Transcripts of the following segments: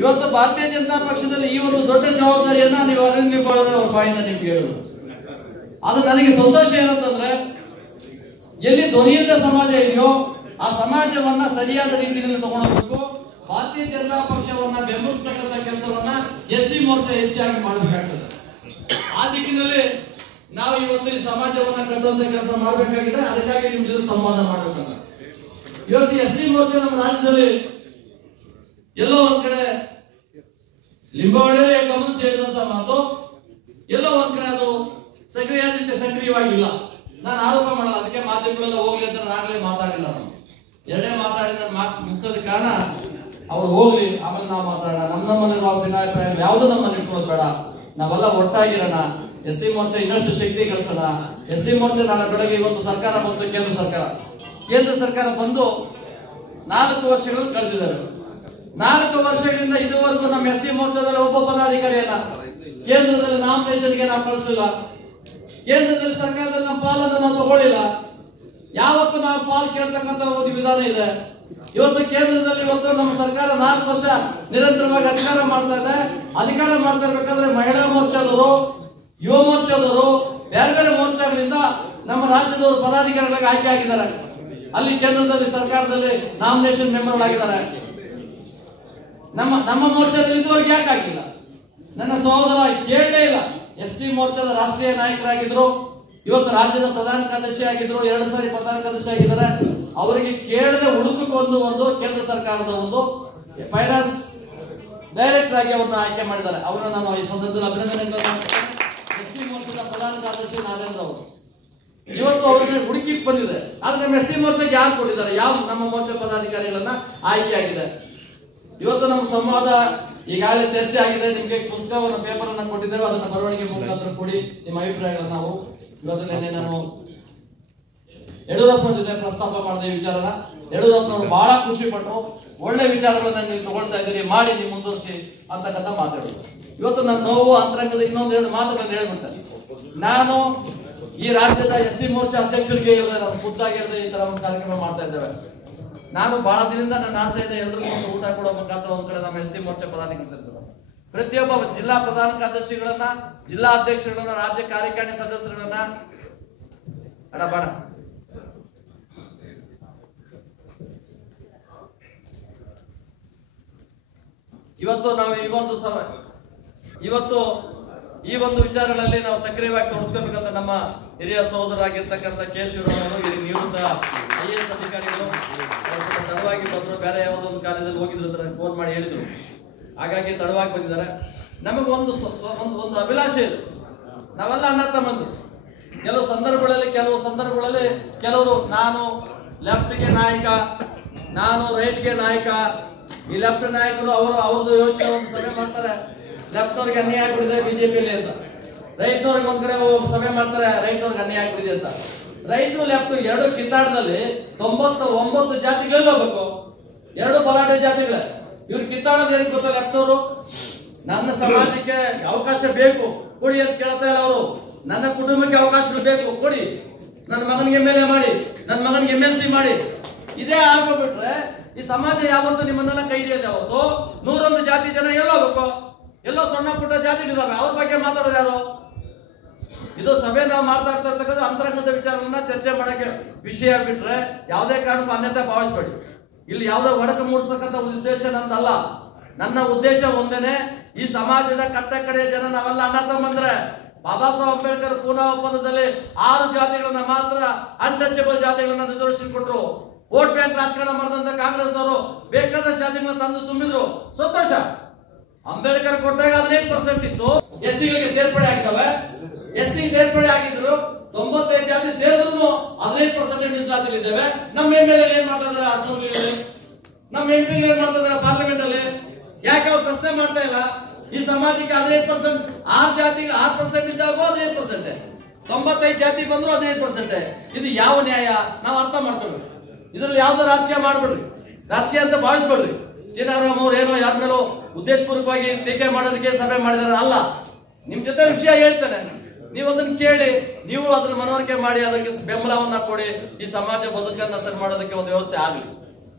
ಇವತ್ತು ಭಾರತೀಯ ಜನತಾ ಪಕ್ಷದಲ್ಲಿ ಈ ಒಂದು ದೊಡ್ಡ ಜವಾಬ್ದಾರಿಯನ್ನ ನೀವು ಅರವಿಂದ್ ಲಿಂಬಾವಳಿ ಅವರ ಬಾಯಿಂದ ನಿಮ್ಗೆ ಹೇಳುದು. ಅದು ನನಗೆ ಸಂತೋಷ ಏನಂತಂದ್ರೆ, ಎಲ್ಲಿ ಧ್ವನಿಯುತ ಸಮಾಜ ಇದೆಯೋ ಆ ಸಮಾಜವನ್ನ ಸರಿಯಾದ ರೀತಿಯಲ್ಲಿ ತಗೊಂಡೋಗ್ಬೇಕು. ಭಾರತೀಯ ಜನತಾ ಪಕ್ಷವನ್ನ ಬೆಂಬಲಿಸತಕ್ಕಂಥ ಕೆಲಸವನ್ನ ಎಸ್ಸಿ ಮೋರ್ಚಾ ಹೆಚ್ಚಾಗಿ ಮಾಡಬೇಕಾಗ್ತದೆ. ಆ ದಿಕ್ಕಿನಲ್ಲಿ ನಾವು ಇವತ್ತು ಈ ಸಮಾಜವನ್ನ ಕಟ್ಟುವಂತ ಕೆಲಸ ಮಾಡಬೇಕಾಗಿದೆ. ಅದಕ್ಕಾಗಿ ನಿಮ್ ಜೊತೆ ಸಂವಾದ ಮಾಡಬೇಕಂತ ಇವತ್ತು ಎಸ್ಸಿ ಮೋರ್ಚಾ ನಮ್ಮ ರಾಜ್ಯದಲ್ಲಿ ಎಲ್ಲೋ ಒಂದ್ ಕಡೆ ಲಿಂಬಾವಳಿ ಗಮನಿಸಿ ಹೇಳಿದಂತ ಮಾತು, ಎಲ್ಲೋ ಒಂದ್ ಕಡೆ ಅದು ಸಕ್ರಿಯವಾಗಿಲ್ಲ. ನಾನು ಆರೋಪ ಮಾಡಲ್ಲ, ಅದಕ್ಕೆ ಮಾಧ್ಯಮಗಳೆಲ್ಲ ಹೋಗ್ಲಿ ಅಂತ ಆಗಲೇ ಮಾತಾಡಿಲ್ಲ. ನಾನು ಎರಡೇ ಮಾತಾಡಿದ ಮಾರ್ಕ್ಸ್ ಮುಗಿಸೋದ ಕಾರಣ ಅವ್ರು ಹೋಗ್ಲಿ, ಆಮೇಲೆ ನಾವು ಮಾತಾಡೋಣ. ನಮ್ಮಲ್ಲಿ ನಾವು ಭಿನ್ನಾಭಿಪ್ರಾಯ ಯಾವ್ದು ನಮ್ಮಲ್ಲಿ ಇಟ್ಕೊಳ್ಳೋದು ಬೇಡ, ನಾವೆಲ್ಲ ಒಟ್ಟಾಗಿರೋಣ. ಎಸ್ಸಿ ಮೋರ್ಚಾ ಇನ್ನಷ್ಟು ಶಕ್ತಿ ಕಳಿಸೋಣ. ಎಸ್ಸಿ ಮೋರ್ಚಾ ನಾಳೆ ಬೆಳಗ್ಗೆ ಇವತ್ತು ಸರ್ಕಾರ ಬಂದು ಕೇಂದ್ರ ಸರ್ಕಾರ ಬಂದು 4 ವರ್ಷಗಳು ಕಳೆದಿದ್ದಾರೆ. 4 ವರ್ಷಗಳಿಂದ ಇದುವರೆಗೂ ನಮ್ಮ ಎಸ್ಸಿ ಮೋರ್ಚಾದಲ್ಲಿ ಒಬ್ಬ ಪದಾಧಿಕಾರಿಯನ್ನ ಕೇಂದ್ರದಲ್ಲಿ ನಾಮಿನೇಷನ್ಗೆ ನಾವು ಕಳಿಸಲಿಲ್ಲ. ಕೇಂದ್ರದಲ್ಲಿ ಸರ್ಕಾರದಲ್ಲಿ ನಮ್ಮ ಪಾಲನ್ನು ನಾವು ತಗೊಳ್ಳಿಲ್ಲ. ಯಾವತ್ತು ನಾವು ಪಾಲ್ ಕೇಳ್ತಕ್ಕಂತ ಒಂದು ವಿಧಾನ ಇದೆ. ಇವತ್ತು ಕೇಂದ್ರದಲ್ಲಿ ಇವತ್ತು ನಮ್ಮ ಸರ್ಕಾರ 4 ವರ್ಷ ನಿರಂತರವಾಗಿ ಅಧಿಕಾರ ಮಾಡ್ತಾ ಇದೆ. ಅಧಿಕಾರ ಮಾಡ್ತಾ ಇರ್ಬೇಕಾದ್ರೆ ಮಹಿಳಾ ಮೋರ್ಚಾದವರು, ಯುವ ಮೋರ್ಚಾದವರು, ಬೇರೆ ಬೇರೆ ಮೋರ್ಚಾಗಳಿಂದ ನಮ್ಮ ರಾಜ್ಯದವರು ಪದಾಧಿಕಾರಿಗಳಿಗೆ ಆಯ್ಕೆ ಆಗಿದ್ದಾರೆ. ಅಲ್ಲಿ ಕೇಂದ್ರದಲ್ಲಿ ಸರ್ಕಾರದಲ್ಲಿ ನಾಮಿನೇಷನ್ ಮೆಂಬರ್ ಆಗಿದ್ದಾರೆ. ನಮ್ಮ ಮೋರ್ಚಾದಲ್ಲಿ ಇದುವರೆಗೆ ಯಾಕೆ ಆಗಿಲ್ಲ? ನನ್ನ ಸಹೋದರ ಕೇಳಲೇ ಇಲ್ಲ. ಎಸ್ಟಿ ಮೋರ್ಚಾದ ರಾಷ್ಟ್ರೀಯ ನಾಯಕರಾಗಿದ್ರು, ಇವತ್ತು ರಾಜ್ಯದ ಪ್ರಧಾನ ಕಾರ್ಯದರ್ಶಿ ಆಗಿದ್ರು, 2 ಸಾರಿ ಪ್ರಧಾನ ಕಾರ್ಯದರ್ಶಿ ಆಗಿದ್ದಾರೆ. ಅವರಿಗೆ ಕೇಳದೆ ಹುಡುಕಕ್ಕೆ ಒಂದು ಕೇಂದ್ರ ಸರ್ಕಾರದ ಒಂದು ಫೈನಾನ್ಸ್ ಡೈರೆಕ್ಟರ್ ಆಗಿ ಅವ್ರನ್ನ ಆಯ್ಕೆ ಮಾಡಿದ್ದಾರೆ. ಅವರನ್ನ ನಾನು ಈ ಸಂದರ್ಭದಲ್ಲಿ ಅಭಿನಂದನೆ ಮಾಡ್ತೇನೆ. ಎಸ್ಟಿ ಮೋರ್ಚಾದ ಪ್ರಧಾನ ಕಾರ್ಯದರ್ಶಿ ನಾರೇಂದ್ರ ಅವರು ಇವತ್ತು ಅವರಿಗೆ ಹುಡುಕಿಕ್ ಬಂದಿದೆ. ಆದ್ರೆ ನಮ್ಮ ಎಸ್ಸಿ ಮೋರ್ಚಾಗೆ ಯಾರು ಕೊಟ್ಟಿದ್ದಾರೆ? ಯಾವ ನಮ್ಮ ಮೋರ್ಚಾ ಪದಾಧಿಕಾರಿಗಳನ್ನ ಆಯ್ಕೆ ಆಗಿದೆ? ಇವತ್ತು ನಮ್ಮ ಸಂವಾದ ಈಗಾಗಲೇ ಚರ್ಚೆ ಆಗಿದೆ. ನಿಮ್ಗೆ ಪುಸ್ತಕವನ್ನು ಪೇಪರ್ ಅನ್ನ ಕೊಟ್ಟಿದ್ದೇವೆ, ಅದನ್ನ ಬರವಣಿಗೆ ಮುಖಾಂತರ ಕೊಡಿ ನಿಮ್ಮ ಅಭಿಪ್ರಾಯಗಳನ್ನ. ನಾವು ಇವತ್ತು ನಾನು ಯಡಿಯೂರಪ್ಪನ ಜೊತೆ ಪ್ರಸ್ತಾಪ ಮಾಡಿದ ವಿಚಾರನ ಯಡಿಯೂರಪ್ಪನವರು ಬಹಳ ಖುಷಿ ಪಟ್ಟರು. ಒಳ್ಳೆ ವಿಚಾರಗಳನ್ನ ನೀವು ತಗೊಳ್ತಾ ಇದ್ದೀರಿ, ಮಾಡಿ ನೀವು ಮುಂದುವರಿಸಿ ಅಂತಕ್ಕಂಥ ಮಾತಾಡೋದು. ಇವತ್ತು ನನ್ನ ನೋವು ಅಂತರಂಗದ ಇನ್ನೊಂದು 2 ಮಾತುಗಳನ್ನು ಹೇಳ್ಬಿಡ್ತೇನೆ. ನಾನು ಈ ರಾಜ್ಯದ ಎಸ್ಸಿ ಮೋರ್ಚಾ ಅಧ್ಯಕ್ಷರಿಗೆ ನಾನು ಖುದ್ದಾಗಿ ಹೇಳಿದೆ, ಈ ತರ ಒಂದು ಕಾರ್ಯಕ್ರಮ ಮಾಡ್ತಾ ಇದ್ದೇವೆ. ನಾನು ಬಹಳ ದಿನದಿಂದ ನನ್ನ ಆಸೆ ಇದೆ, ಎಲ್ಲರಿಗೂ ಒಂದು ಊಟ ಕೊಡೋ ಮುಖಾಂತರ ಒಂದ್ ಕಡೆ ನಮ್ಮ ಎಸ್ಸಿ ಮೋರ್ಚಾ ಪದಾಧಿಕಾರಿಗಳು ಪ್ರತಿಯೊಬ್ಬ ಜಿಲ್ಲಾ ಪ್ರಧಾನ ಕಾರ್ಯದರ್ಶಿಗಳನ್ನ, ಜಿಲ್ಲಾ ಅಧ್ಯಕ್ಷಗಳನ್ನ, ರಾಜ್ಯ ಕಾರ್ಯಕಾರಿಣಿ ಸದಸ್ಯರುಗಳನ್ನ ಬೇಡ ಇವತ್ತು ನಾವು ಈ ಒಂದು ವಿಚಾರಗಳಲ್ಲಿ ನಾವು ಸಕ್ರಿಯವಾಗಿ ತೊಡಸ್ಕೋಬೇಕಂತ ನಮ್ಮ ಹಿರಿಯ ಸಹೋದರಾಗಿರ್ತಕ್ಕಂಥ ಕೆ ಶಿವರಾಮ್ ಅವರು, ನಿವೃತ್ತ IAS ಅಧಿಕಾರಿಗಳು ತಡವಾಗಿ ಬಂದರು. ಬೇರೆ ಯಾವುದೋ ಒಂದು ಕಾರ್ಯದಲ್ಲಿ ಹೋಗಿದ್ರು ಅಂತ ಫೋನ್ ಮಾಡಿ ಹೇಳಿದ್ರು. ಹಾಗಾಗಿ ತಡವಾಗಿ ಬಂದಿದ್ದಾರೆ. ನಮಗೊಂದು ಒಂದು ಅಭಿಲಾಷೆ ಇದೆ. ನಾವೆಲ್ಲ ಅಣ್ಣ ತಮ್ಮಂದು. ಕೆಲವು ಸಂದರ್ಭಗಳಲ್ಲಿ ಕೆಲವರು ನಾನು ಲೆಫ್ಟ್ಗೆ ನಾಯಕ, ನಾನು ರೈಟ್ಗೆ ನಾಯಕ. ಈ ಲೆಫ್ಟ್ ನಾಯಕರು ಅವ್ರದ್ದು ಯೋಚನೆ ಒಂದು ಸಭೆ ಮಾಡ್ತಾರೆ, ಲೆಫ್ಟ್ ಅವ್ರಿಗೆ ಅನ್ಯಾಯ ಆಗ್ಬಿಡಿದೆ ಬಿಜೆಪಿಯಲ್ಲಿ ಅಂತ. ರೈಟ್ನವ್ರಿಗೆ ಒಂದ್ ಕಡೆ ಸಭೆ ಮಾಡ್ತಾರೆ, ರೈಟ್ ಅವ್ರಿಗೆ ಅನ್ಯಾಯ ಆಗ್ಬಿಡಿದೆ ಅಂತ. ರೈಟ್ ಲೆಫ್ಟ್ 2 ಕಿತ್ತಾಟದಲ್ಲಿ 99 ಜಾತಿಗಳಲ್ಲಿ ಹೋಗ್ಬೇಕು. 2 ಬಲಾಢ್ಯ ಜಾತಿಗಳ ಇವ್ರು ಕಿತ್ತಾಡೋದು ಏನಕ್ಕೆ ಗೊತ್ತಾ? ಲೆಫ್ಟ್ನವರು ನನ್ನ ಸಮಾಜಕ್ಕೆ ಅವಕಾಶ ಬೇಕು ಕೊಡಿ ಅಂತ ಕೇಳ್ತಾ ಇಲ್ಲ ಅವರು. ನನ್ನ ಕುಟುಂಬಕ್ಕೆ ಅವಕಾಶಗಳು ಬೇಕು ಕೊಡಿ, ನನ್ನ ಮಗನಿಗೆ MLA ಮಾಡಿ, ನನ್ನ ಮಗನಿಗೆ MLC ಮಾಡಿ. ಇದೇ ಆಗೋಗ್ಬಿಟ್ರೆ ಈ ಸಮಾಜ ಯಾವತ್ತು ನಿಮ್ಮನ್ನೆಲ್ಲ ಕೈ ಹಿಡಿಯೋದು. ಯಾವತ್ತು 101 ಜಾತಿ ಜನ ಎಲ್ಲೋಗ್ಬೇಕು? ಎಲ್ಲೋ ಸಣ್ಣ ಪುಟ್ಟ ಜಾತಿಗಳಿದಾವೆ, ಅವ್ರ ಬಗ್ಗೆ ಮಾತಾಡೋದು ಯಾರು? ಇದು ಸಭೆ ನಾವು ಮಾತಾಡ್ತಾ ಇರ್ತಕ್ಕಂಥ ಅಂತರಂಗದ ವಿಚಾರಗಳನ್ನ ಚರ್ಚೆ ಮಾಡಕ್ಕೆ ವಿಷಯ ಬಿಟ್ರೆ ಯಾವುದೇ ಕಾರಣಕ್ಕೂ ಅನ್ಯತೆ ಭಾವಿಸ್ಬೇಡಿ. ಇಲ್ಲಿ ಯಾವುದೋ ಒಡಕು ಮೂಡಿಸ್ತಕ್ಕಂಥ ಉದ್ದೇಶ ನಂದಲ್ಲ. ನನ್ನ ಉದ್ದೇಶ ಒಂದೇನೆ, ಈ ಸಮಾಜದ ಕಟ್ಟ ಕಡೆಯ ಜನ ನಾವೆಲ್ಲ ಅಣ್ಣ ತಮ್ಮಂದ್ರೆ. ಬಾಬಾ ಸಾಹೇಬ್ ಅಂಬೇಡ್ಕರ್ ಪೂನಾ ಒಪ್ಪಂದದಲ್ಲಿ 6 ಜಾತಿಗಳನ್ನ ಮಾತ್ರ ಅನ್ಟಚಬಲ್ ಜಾತಿಗಳನ್ನ ರಿಸರ್ವೇಶನ್ ಕೊಟ್ಟರು. ವೋಟ್ ಬ್ಯಾಂಕ್ ರಾಜಕಾರಣ ಮಾಡಿದಂತ ಕಾಂಗ್ರೆಸ್ ಅವರು ಬೇಕಾದ ಜಾತಿಗಳನ್ನ ತಂದು ತುಂಬಿದ್ರು. ಸಂತೋಷ. ಅಂಬೇಡ್ಕರ್ ಕೊಟ್ಟಾಗ 15% ಇತ್ತು, ಎಸ್ಸಿಗಳಿಗೆ ಸೇರ್ಪಡೆ ಆಗಿದ್ದಾವೆ. ಎಸ್ಸಿ ಸೇರ್ಪಡೆ ಆಗಿದ್ರು 95 ಜಾತಿ ಸೇರಿದ್ರು 15% ಮೀಸಲಾತಿಯಲ್ಲಿ ಇದ್ದೇವೆ. ನಮ್ಮ MLA ಏನ್ ಮಾಡ್ತಾ ಇದಾರೆ ಅಸೆಂಬ್ಲಿಯಲ್ಲಿ, ನಮ್ಮ MP ಏನ್ ಮಾಡ್ತಾ ಇದಾರೆ ಪಾರ್ಲಿಮೆಂಟ್ ಅಲ್ಲಿ? ಯಾಕೆ ಅವ್ರು ಪ್ರಶ್ನೆ ಮಾಡ್ತಾ ಇಲ್ಲ? ಈ ಸಮಾಜಕ್ಕೆ 15%, 6 ಜಾತಿಗೆ 6% ಇದ್ದಾಗ 15%, 95 ಜಾತಿ ಬಂದ್ರು 15%. ಇದು ಯಾವ ನ್ಯಾಯ? ನಾವು ಅರ್ಥ ಮಾಡ್ಕೊಳ್ಬೇಕು. ಇದ್ರಲ್ಲಿ ಯಾವ್ದೋ ರಾಜಕೀಯ ಮಾಡ್ಬಿಡ್ರಿ, ರಾಜಕೀಯ ಅಂತ ಭಾವಿಸ್ಬೇಡ್ರಿ. ಚೀನಾರಾಮ್ ಅವ್ರು ಏನೋ ಯಾರ ಮೇಲೋ ಉದ್ದೇಶಪೂರ್ವಕವಾಗಿ ಟೀಕೆ ಮಾಡೋದಕ್ಕೆ ಸಭೆ ಮಾಡಿದಾರೆ ಅಲ್ಲ. ನಿಮ್ ಜೊತೆ ವಿಷಯ ಹೇಳ್ತಾನೆ, ನೀವು ಅದನ್ನ ಕೇಳಿ, ನೀವು ಅದನ್ನ ಮನವರಿಕೆ ಮಾಡಿ, ಅದಕ್ಕೆ ಬೆಂಬಲವನ್ನ ಕೊಡಿ. ಈ ಸಮಾಜ ಬದುಕನ್ನ ಸರಿ ಮಾಡೋದಕ್ಕೆ ಒಂದು ವ್ಯವಸ್ಥೆ ಆಗಲಿ.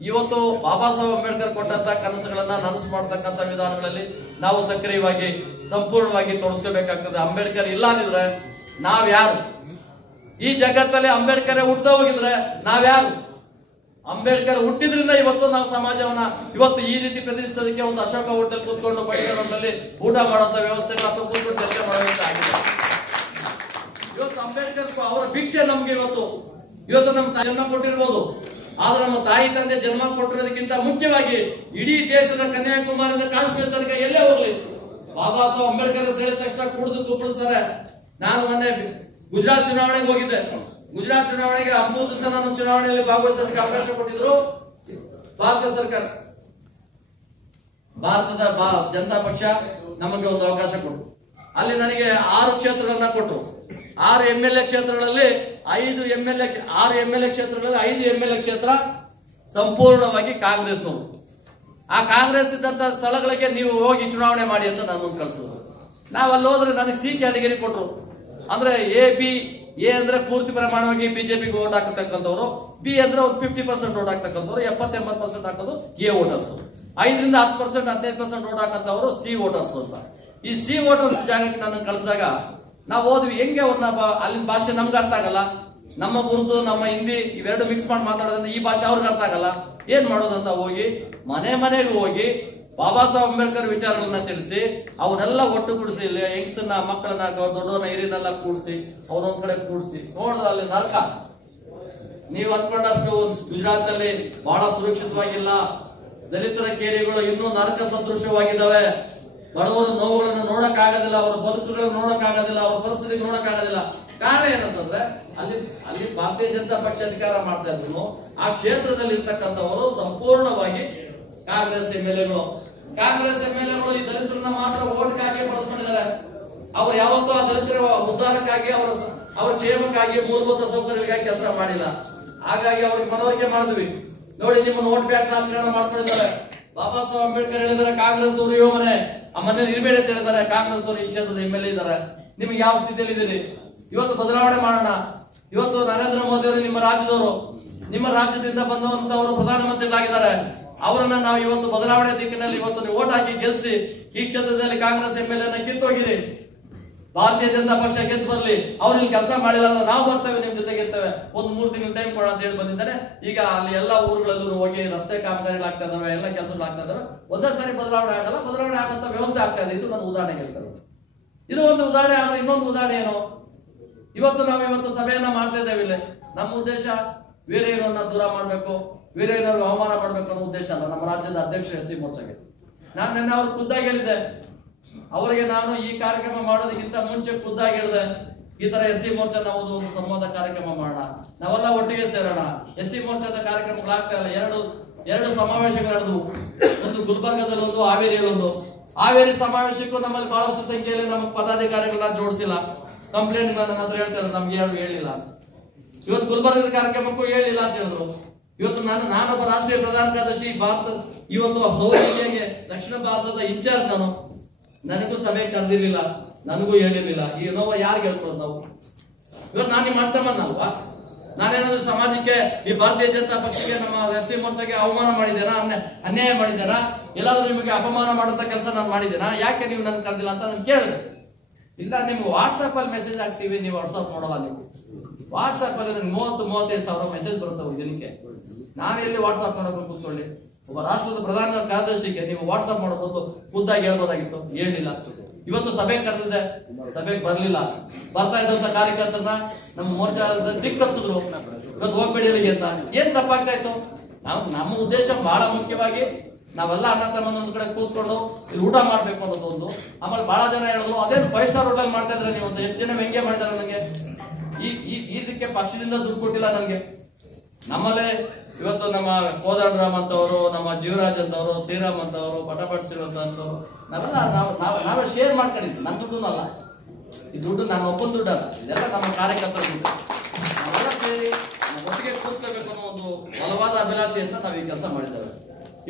ಇವತ್ತು ಬಾಬಾ ಸಾಹೇಬ್ ಅಂಬೇಡ್ಕರ್ ಕೊಟ್ಟಂತ ಕನಸುಗಳನ್ನ ನನಸು ಮಾಡತಕ್ಕಂತ ವಿಧಾನಗಳಲ್ಲಿ ನಾವು ಸಕ್ರಿಯವಾಗಿ ಸಂಪೂರ್ಣವಾಗಿ ತೊಡಸ್ಕೋಬೇಕಾಗ್ತದೆ. ಅಂಬೇಡ್ಕರ್ ಇಲ್ಲದಿದ್ರೆ ನಾವ್ಯಾರು? ಈ ಜಗತ್ತಲ್ಲಿ ಅಂಬೇಡ್ಕರ್ ಹುಟ್ಟದ ಹೋಗಿದ್ರೆ ನಾವ್ಯಾರು? ಅಂಬೇಡ್ಕರ್ ಹುಟ್ಟಿದ್ರಿಂದ ಇವತ್ತು ನಾವು ಸಮಾಜವನ್ನ ಇವತ್ತು ಈ ರೀತಿ ಪ್ರತಿನಿಧಿಸೋದಕ್ಕೆ ಒಂದು ಅಶೋಕ ಹೋಟೆಲ್ ಕೂತ್ಕೊಂಡು ಬಡಿಗಳಲ್ಲಿ ಊಟ ಮಾಡುವಂತ ವ್ಯವಸ್ಥೆಗಳು ಅಥವಾ ಕೂತ್ಕೊಂಡು ಚರ್ಚೆ ಮಾಡುವಂತ ಆಗಿದೆ. ಇವತ್ತು ಅಂಬೇಡ್ಕರ್ ಅವರ ಭಿಕ್ಷೆ ನಮ್ಗೆ ಇವತ್ತು ನಮ್ಮ ಜನ್ಮ ಕೊಟ್ಟಿರ್ಬೋದು, ಆದ್ರೆ ನಮ್ಮ ತಾಯಿ ತಂದೆ ಜನ್ಮ ಕೊಟ್ಟಿರೋದಕ್ಕಿಂತ ಮುಖ್ಯವಾಗಿ ಇಡೀ ದೇಶದ ಕನ್ಯಾಕುಮಾರಿಯಿಂದ ಕಾಶ್ಮೀರ ತನಕ ಎಲ್ಲೇ ಹೋಗ್ಲಿ ಬಾಬಾ ಸಾಹೇಬ್ ಅಂಬೇಡ್ಕರ್ ಹೇಳಿದ ತಕ್ಷಣ ಕುಡಿದು ಕುಪ್ಪಳಿಸ್ತಾರೆ. ನಾನು ಮೊನ್ನೆ ಗುಜರಾತ್ ಚುನಾವಣೆಗೆ ಹೋಗಿದ್ದೆ. ಗುಜರಾತ್ ಚುನಾವಣೆಗೆ 13 ದಿವಸ ನಾನು ಚುನಾವಣೆಯಲ್ಲಿ ಭಾಗವಹಿಸೋದಕ್ಕೆ ಅವಕಾಶ ಕೊಟ್ಟಿದ್ರು ಭಾರತ ಸರ್ಕಾರ, ಭಾರತದ ಜನತಾ ಪಕ್ಷ ನಮಗೆ ಒಂದು ಅವಕಾಶ ಕೊಟ್ಟರು. ಅಲ್ಲಿ ನನಗೆ 6 ಕ್ಷೇತ್ರಗಳನ್ನ ಕೊಟ್ಟರು. 6 MLA ಕ್ಷೇತ್ರಗಳಲ್ಲಿ 5 MLA 6 MLA ಕ್ಷೇತ್ರಗಳಲ್ಲಿ 5 MLA ಕ್ಷೇತ್ರ ಸಂಪೂರ್ಣವಾಗಿ ಕಾಂಗ್ರೆಸ್ನವರು. ಆ ಕಾಂಗ್ರೆಸ್ ಇದ್ದಂತ ಸ್ಥಳಗಳಿಗೆ ನೀವು ಹೋಗಿ ಚುನಾವಣೆ ಮಾಡಿ ಅಂತ ನಾನು ಮುಂದೆ ಕಳಿಸಿದ್ರು. ನಾವು ಅಲ್ಲಿ ಹೋದ್ರೆ ನನಗೆ C ಕ್ಯಾಟಗರಿ ಕೊಟ್ಟರು. ಅಂದ್ರೆ ಎ ಅಂದ್ರೆ ಪೂರ್ತಿ ಪ್ರಮಾಣವಾಗಿ ಬಿಜೆಪಿಗೆ ವೋಟ್ ಹಾಕತಕ್ಕಂಥವ್ರು, ಬಿ ಅಂದ್ರೆ ಒಂದು 50% ವೋಟ್ ಹಾಕ್ತಕ್ಕಂಥವ್ರು, 70-80% ಹಾಕೋದು ಎ ವೋಟರ್ಸ್, 5ರಿಂದ 10% 15% ವೋಟ್ ಹಾಕಂತವ್ರು ಸಿ ವೋಟರ್ಸ್ ಅಂತ. ಈ ಸಿ ವೋಟರ್ಸ್ ಜಾಗಕ್ಕೆ ನನ್ನ ಕಳಿಸಿದಾಗ ನಾವು ಹೋದ್ವಿ. ಹೆಂಗೆ ಅವ್ರನ್ನ ಅಲ್ಲಿನ ಭಾಷೆ ನಮ್ಗೆ ಅರ್ಥ ಆಗಲ್ಲ, ನಮ್ಮ ಉರ್ದು ನಮ್ಮ ಹಿಂದಿ ಇವೆರಡು ಮಿಕ್ಸ್ ಮಾಡಿ ಮಾತಾಡೋದ್ರಿಂದ ಈ ಭಾಷೆ ಅವ್ರಿಗೆ ಅರ್ಥ ಆಗಲ್ಲ. ಏನ್ ಮಾಡೋದಂತ ಹೋಗಿ ಮನೆಗೆ ಹೋಗಿ ಬಾಬಾ ಸಾಹೇಬ್ ಅಂಬೇಡ್ಕರ್ ವಿಚಾರಗಳನ್ನ ತಿಳಿಸಿ ಅವನ್ನೆಲ್ಲ ಒಟ್ಟುಗೂಡಿಸಿ, ಹೆಂಗಸನ್ನ ಮಕ್ಕಳನ್ನ ದೊಡ್ಡವನ್ನ ಹಿರಿಯನ್ನೆಲ್ಲ ಕೂಡಿಸಿ ಅವ್ರೊಂದ್ ಕಡೆ ಕೂಡಿಸಿ ನೋಡಿದ್ರೆ ಅಲ್ಲಿ ನರಕ. ನೀವು ಅಂದ್ಕೊಂಡಷ್ಟು ಗುಜರಾತ್ ನಲ್ಲಿ ಬಹಳ ಸುರಕ್ಷಿತವಾಗಿಲ್ಲ. ದಲಿತರ ಕೇರಿಗಳು ಇನ್ನೂ ನರಕ ಸದೃಶವಾಗಿದ್ದಾವೆ. ಬಡವರ ನೋವುಗಳನ್ನು ನೋಡಕ್ ಆಗೋದಿಲ್ಲ, ಅವರ ಬದುಕುಗಳನ್ನು ನೋಡಕ್ ಆಗೋದಿಲ್ಲ, ಅವರ ಪರಿಸ್ಥಿತಿ ನೋಡಕ್ ಆಗೋದಿಲ್ಲ. ಕಾರಣ ಏನಂತಂದ್ರೆ ಅಲ್ಲಿ ಭಾರತೀಯ ಜನತಾ ಪಕ್ಷ ಅಧಿಕಾರ ಮಾಡ್ತಾ ಇದ್ರು ಆ ಕ್ಷೇತ್ರದಲ್ಲಿ ಇರ್ತಕ್ಕಂಥವರು ಸಂಪೂರ್ಣವಾಗಿ ಕಾಂಗ್ರೆಸ್ MLAಗಳು ಈ ದಲಿತರನ್ನ ಮಾತ್ರ ಓಟ್ಗಾಗಿ ಬಳಸ್ಕೊಂಡಿದ್ದಾರೆ. ಅವ್ರು ಯಾವತ್ತೂ ಆ ದಲಿತರ ಉದ್ಧಾರಕ್ಕಾಗಿ ಅವರ ಕ್ಷೇಮಕ್ಕಾಗಿ ಮೂಲಭೂತ ಸೌಕರ್ಯಗಳಿಗಾಗಿ ಕೆಲಸ ಮಾಡಿಲ್ಲ. ಹಾಗಾಗಿ ಅವ್ರಿಗೆ ಮನವರಿಕೆ ಮಾಡಿದ್ವಿ. ನೋಡಿ, ನಿಮ್ಮನ್ನು ವೋಟ್ ಬ್ಯಾಂಕ್ ರಾಜಕಾರಣ ಮಾಡ್ಕೊಂಡಿದ್ದಾರೆ. ಬಾಬಾ ಸಾಹೇಬ್ ಅಂಬೇಡ್ಕರ್ ಹೇಳಿದ್ದಾರೆ ಕಾಂಗ್ರೆಸ್ ಅವರು ಇವ ಮನೆ ಆ ಮನೇಲಿ ಇರಬೇಡಿ ಅಂತ ಹೇಳಿದ್ದಾರೆ. ಕಾಂಗ್ರೆಸ್ ಅವರು ಈ ಕ್ಷೇತ್ರದ MLA ಇದ್ದಾರೆ. ನಿಮ್ಗೆ ಯಾವ ಸ್ಥಿತಿಯಲ್ಲಿ ಇದ್ದೀರಿ? ಇವತ್ತು ಬದಲಾವಣೆ ಮಾಡೋಣ. ಇವತ್ತು ನರೇಂದ್ರ ಮೋದಿ ಅವರು ನಿಮ್ಮ ರಾಜ್ಯದವರು, ನಿಮ್ಮ ರಾಜ್ಯದಿಂದ ಬಂದಂತವರು ಪ್ರಧಾನಮಂತ್ರಿಗಳಾಗಿದ್ದಾರೆ. ಅವರನ್ನ ನಾವು ಇವತ್ತು ಬದಲಾವಣೆ ದಿಕ್ಕಿನಲ್ಲಿ ಇವತ್ತು ನೀವು ಓಟ್ ಹಾಕಿ ಗೆಲ್ಸಿ ಈ ಕ್ಷೇತ್ರದಲ್ಲಿ ಕಾಂಗ್ರೆಸ್ MLA ಕಿತ್ತೋಗಿರಿ. ಭಾರತೀಯ ಜನತಾ ಪಕ್ಷ ಗೆದ್ದು ಬರ್ಲಿ. ಅವ್ರು ಇಲ್ಲಿ ಕೆಲಸ ಮಾಡಿಲ್ಲ ಅಂದ್ರೆ ನಾವು ಬರ್ತೇವೆ, ನಿಮ್ ಜೊತೆ ಗೆರ್ತೇವೆ, ಒಂದು 3 ತಿಂಗಳು ಟೈಮ್ ಕೊಡ ಅಂತ ಹೇಳಿ ಬಂದಿದ್ದಾರೆ. ಈಗ ಅಲ್ಲಿ ಎಲ್ಲಾ ಊರುಗಳಲ್ಲೂ ಹೋಗಿ ರಸ್ತೆ ಕಾಮಗಾರಿಗಳಾಗ್ತಾ ಇದಾವೆ, ಎಲ್ಲ ಕೆಲಸಗಳಾಗ್ತಾ ಇದಾವೆ. ಒಂದೇ ಸಾರಿ ಬದಲಾವಣೆ ಆಗಲ್ಲ, ಬದಲಾವಣೆ ಆಗಂತ ವ್ಯವಸ್ಥೆ ಆಗ್ತಾ ಇದೆ. ಇದು ನನ್ನ ಉದಾಹರಣೆ ಹೇಳ್ತಾರೆ. ಇದು ಒಂದು ಉದಾಹರಣೆ. ಆದ್ರೆ ಇನ್ನೊಂದು ಉದಾಹರಣೆ ಏನು? ಇವತ್ತು ಸಭೆಯನ್ನ ಮಾಡ್ತಾ ಇದ್ದೇವೆ. ಇಲ್ಲಿ ನಮ್ಮ ಉದ್ದೇಶ ವೀರಯ್ಯನವರನ್ನ ದೂರ ಮಾಡ್ಬೇಕು, ವೀರಯ್ಯನವ್ರಿಗೆ ಅವಮಾನ ಮಾಡ್ಬೇಕು ಅನ್ನೋ ಉದ್ದೇಶ ಅಲ್ಲ. ನಮ್ಮ ರಾಜ್ಯದ ಅಧ್ಯಕ್ಷ SC ಮೋರ್ಚಾಗೆ ನಾನು ನಿನ್ನೆ ಅವ್ರು ಖುದ್ದಾಗಿ ಹೇಳಿದ್ದೆ. ಅವರಿಗೆ ನಾನು ಈ ಕಾರ್ಯಕ್ರಮ ಮಾಡೋದಕ್ಕಿಂತ ಮುಂಚೆ ಖುದ್ದಾಗಿ ಹೇಳಿದೆ, ಈ ತರ SC ಮೋರ್ಚಾ ನಾವು ಒಂದು ಸಂವಾದ ಕಾರ್ಯಕ್ರಮ ಮಾಡೋಣ, ನಾವೆಲ್ಲ ಒಟ್ಟಿಗೆ ಸೇರೋಣ. SC ಮೋರ್ಚಾದ ಕಾರ್ಯಕ್ರಮಗಳಾಗ್ತಾ ಇಲ್ಲ. ಎರಡು ಸಮಾವೇಶಗಳು ನಡೆದವು. ಒಂದು ಗುಲ್ಬರ್ಗದಲ್ಲಿ, ಒಂದು ಹಾವೇರಿಯಲ್ಲಿ. ಒಂದು ಹಾವೇರಿ ಸಮಾವೇಶಕ್ಕೂ ನಮ್ಮಲ್ಲಿ ಬಹಳಷ್ಟು ಸಂಖ್ಯೆಯಲ್ಲಿ ನಮ್ಮ ಪದಾಧಿಕಾರಿಗಳನ್ನ ಜೋಡಿಸಿಲ್ಲ. ಕಂಪ್ಲೇಂಟ್ ನನ್ನ ಹತ್ರ ಹೇಳ್ತಾರೆ, ನಮ್ಗೆ ಯಾರು ಹೇಳಿಲ್ಲ. ಇವತ್ತು ಗುಲ್ಬರ್ಗದ ಕಾರ್ಯಕ್ರಮಕ್ಕೂ ಹೇಳಿಲ್ಲ ಅಂತ ಹೇಳಿದ್ರು. ಇವತ್ತು ನಾನೊಬ್ಬ ರಾಷ್ಟ್ರೀಯ ಪ್ರಧಾನ ಕಾರ್ಯದರ್ಶಿ, ಇವತ್ತು ಸೌತ್ ಇಂಡಿಯಾಗೆ ದಕ್ಷಿಣ ಭಾರತದ ಇನ್ಚಾರ್ಜ್ ನಾನು. ನನಗೂ ಸಭೆ ಕರೆದಿರ್ಲಿಲ್ಲ, ನನಗೂ ಹೇಳಿರ್ಲಿಲ್ಲ. ಈ ನೋವ ಯಾರಿಗೆ ಹೇಳ್ಕೊಳ್ಳೋದು ನಾವು? ಇವತ್ತು ನಾನು ನಿಮ್ಮ ಅರ್ಥಮನ್ನಲ್ವಾ? ನಾನೇನಾದ್ರೂ ಸಮಾಜಕ್ಕೆ ಈ ಭಾರತೀಯ ಜನತಾ ಪಕ್ಷಕ್ಕೆ ನಮ್ಮ SC ಮೋರ್ಚಾಗೆ ಅವಮಾನ ಮಾಡಿದ್ದೇನಾ, ಅನ್ಯಾಯ ಮಾಡಿದ್ದೇನಾ, ಎಲ್ಲಾದ್ರೂ ನಿಮಗೆ ಅಪಮಾನ ಮಾಡುವಂತ ಕೆಲಸ ನಾನು ಮಾಡಿದ್ದೇನಾ? ಯಾಕೆ ನೀವು ನನ್ ಕರೆದಿಲ್ಲ ಅಂತ ನಾನು ಕೇಳಿದೆ. ಇಲ್ಲ, ನಿಮ್ಗೆ ವಾಟ್ಸಪ್ ಅಲ್ಲಿ ಮೆಸೇಜ್ ಹಾಕ್ತೀವಿ, ನೀವು ವಾಟ್ಸಪ್ ನೋಡೋಲ್ಲ. ನೀವು ವಾಟ್ಸಪ್ ಅಲ್ಲಿ ನನಗೆ 30-35 ಸಾವಿರ ಮೆಸೇಜ್ ಬರುತ್ತೆ ದಿನಕ್ಕೆ. ನಾನು ಎಲ್ಲಿ ವಾಟ್ಸಪ್ ಮಾಡೋಕೆ ಕೂತ್ಕೊಳ್ಳಿ? ಒಬ್ಬ ರಾಷ್ಟ್ರದ ಪ್ರಧಾನ ಕಾರ್ಯದರ್ಶಿಗೆ ನೀವು ವಾಟ್ಸಪ್ ಮಾಡೋದು ಖುದ್ದಾಗಿ ಹೇಳ್ಬೋದಾಗಿತ್ತು, ಹೇಳಿಲ್ಲ. ಇವತ್ತು ಸಭೆ ಕರೆದಿದೆ, ಸಭೆಗೆ ಬರ್ಲಿಲ್ಲ. ಬರ್ತಾ ಇದ್ದಂತ ಕಾರ್ಯಕರ್ತರನ್ನ ನಮ್ಮ ಮೋರ್ಚಾ ದಿಕ್ಕತ್ತಿದ್ರು, ಇವತ್ತು ಹೋಗ್ಬೇಡಿ ಅಲ್ಲಿಗೆ ಅಂತ. ಏನ್ ತಪ್ಪಾಗ್ತಾ ಇತ್ತು? ನಮ್ಮ ಉದ್ದೇಶ ಬಹಳ ಮುಖ್ಯವಾಗಿ ನಾವೆಲ್ಲ ಅಣ್ಣ ತಮ್ಮ ಒಂದ್ ಕಡೆ ಕೂತ್ಕೊಂಡು ಇಲ್ಲಿ ಊಟ ಮಾಡ್ಬೇಕು ಅನ್ನೋದೊಂದು. ಆಮೇಲೆ ಬಹಳ ಜನ ಹೇಳಿದ್ರು, ಅದೇನು 5 ಸ್ಟಾರ್ ಹೋಟೆಲ್ ಮಾಡ್ತಾ ಇದ್ರೆ ನೀವು ಅಂತ. ಎಷ್ಟು ಜನ ವ್ಯಂಗ್ಯ ಮಾಡಿದಾರೆ ನನಗೆ. ಇದಕ್ಕೆ ಪಕ್ಷದಿಂದ ದುಡ್ಡು ಕೊಟ್ಟಿಲ್ಲ ನನಗೆ. ನಮ್ಮಲ್ಲೇ ಇವತ್ತು ನಮ್ಮ ಕೋದಂಡರಾಮ್ ಅಂತವರು, ನಮ್ಮ ಜೀವರಾಜ್ ಅಂತವರು, ಶ್ರೀರಾಮ್ ಅಂತವರು, ಪಟಪಟ್ ಶ್ರೀವಂತ ಅಂತವರು, ನಾವೇ ಶೇರ್ ಮಾಡ್ಕೊಂಡಿದ್ವಿ. ನನ್ನ ದುಡ್ಡುನಲ್ಲ, ಈ ದುಡ್ಡು ನನ್ನ ಒಬ್ಬನ ದುಡ್ಡಲ್ಲ, ಇದೆಲ್ಲ ನಮ್ಮ ಕಾರ್ಯಕರ್ತರ ದುಡ್ಡು. ನಾವೆಲ್ಲ ಸೇರಿ ಒಟ್ಟಿಗೆ ಕೂತ್ಕೋಬೇಕು ಅನ್ನೋ ಒಂದು ಬಲವಾದ ಅಭಿಲಾಷೆಯಿಂದ ನಾವು ಈ ಕೆಲಸ ಮಾಡಿದ್ದೇವೆ.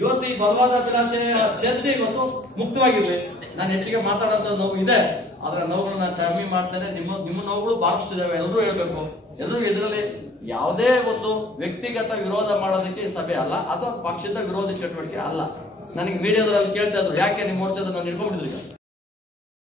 ಇವತ್ತು ಈ ಬಲವಾದ ಅಭಿಲಾಷೆಯ ಚರ್ಚೆ ಇವತ್ತು ಮುಕ್ತವಾಗಿರ್ಲಿ. ನಾನು ಹೆಚ್ಚಿಗೆ ಮಾತಾಡೋಂಥ ನೋವು ಇದೆ, ಆದ್ರೆ ನೋವುಗಳನ್ನ ಕಮ್ಮಿ ಮಾಡ್ತೇನೆ. ನಿಮ್ಮ ನೋವುಗಳು ಬಹಳಷ್ಟು ಇದಾವೆ, ಎಲ್ಲರೂ ಹೇಳ್ಬೇಕು. ಎಲ್ಲರೂ ಇದರಲ್ಲಿ ಯಾವುದೇ ಒಂದು ವ್ಯಕ್ತಿಗತ ವಿರೋಧ ಮಾಡೋದಕ್ಕೆ ಈ ಸಭೆ ಅಲ್ಲ, ಅಥವಾ ಪಕ್ಷದ ವಿರೋಧಿ ಚಟುವಟಿಕೆ ಅಲ್ಲ. ನನಗೆ ಮೀಡಿಯಾದಲ್ಲಿ ಕೇಳ್ತಾ ಇದ್ರು, ಯಾಕೆ ನಿಮ್ಮ ಮೋರ್ಚಾದ ನಾನು ಹಿಡ್ಕೊಂಡ್ಬಿಟ್ಟಿದ್ರು.